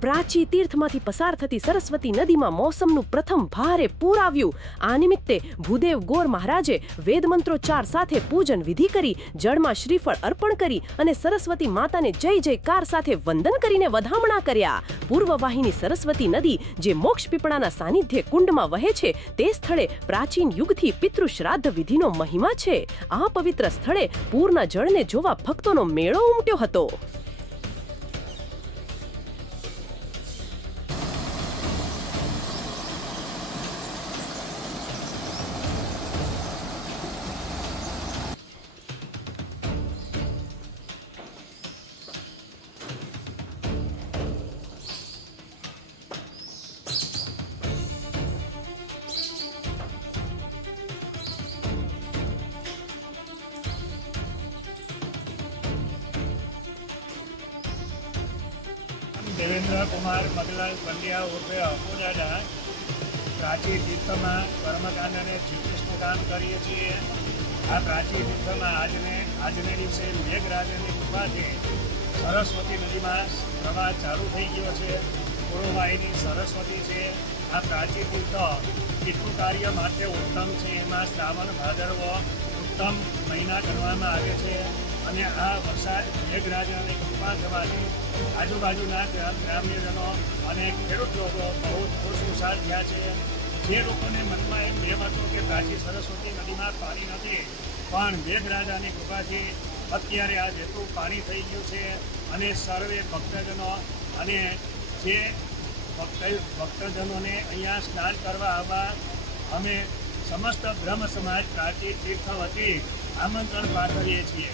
પ્રાચી તીર્થમાંથી પસાર થતી સરસ્વતી નદીમાં મોસમનું પ્રથમ ભારે પૂર આવ્યું. આ નિમિત્તે ભૂદેવ ગોર મહારાજે વેદમંત્રોચ્ચાર સાથે પૂજન વિધિ કરી, જળમાં શ્રીફળ અર્પણ કરી અને સરસ્વતી માતાને જય જયકાર સાથે વંદન કરીને વધામણા કર્યા. પૂર્વવાહિની સરસ્વતી નદી જે મોક્ષ પીપળાના સાનિધ્ય કુંડમાં વહે છે, તે સ્થળે પ્રાચીન યુગથી પિતૃ શ્રાદ્ધ વિધિનો મહિમા છે. આ પવિત્ર સ્થળે પૂરના જળને જોવા ભક્તોનો મેળો ઉમટ્યો હતો. દેવેન્દ્ર કુમાર, મગલાલ પંડ્યા, ઉર્ફે અપુજાડા પ્રાચી તીર્થમાં કર્મકાંડ અને જ્યોતિષનું કામ કરીએ છીએ. આ પ્રાચી તીર્થમાં આજને આજને દિવસે મેઘરાજની કૃપાથી સરસ્વતી નદીમાં પ્રવાહ ચાલુ થઈ ગયો છે. પૂર્વવાહિની સરસ્વતી છે. આ પ્રાચી તીર્થ કેટલું કાર્ય માટે ઉત્તમ છે એમાં શ્રાવણ ભાદરવો ઉત્તમ મહિના ગણવામાં આવે છે. અને આ વરસાદ મેઘરાજાની કૃપા થવાથી આજુબાજુના ગ્રામ્યજનો અને ખેડૂત લોકો બહુ ખુશખુશાલ થયા છે. જે લોકોને મનમાં એમ એમ હતું કે પ્રાચી સરસ્વતી નદીમાં પાણી નથી, પણ મેઘરાજાની કૃપાથી અત્યારે આ જેટલું પાણી થઈ ગયું છે અને સર્વે ભક્તજનો અને જે ભક્ત ભક્તજનોને અહીંયા સ્નાન કરવા આવવા અમે સમસ્ત બ્રહ્મ સમાજ પ્રાચી તીર્થ વતી આમંત્રણ પાઠવીએ છીએ.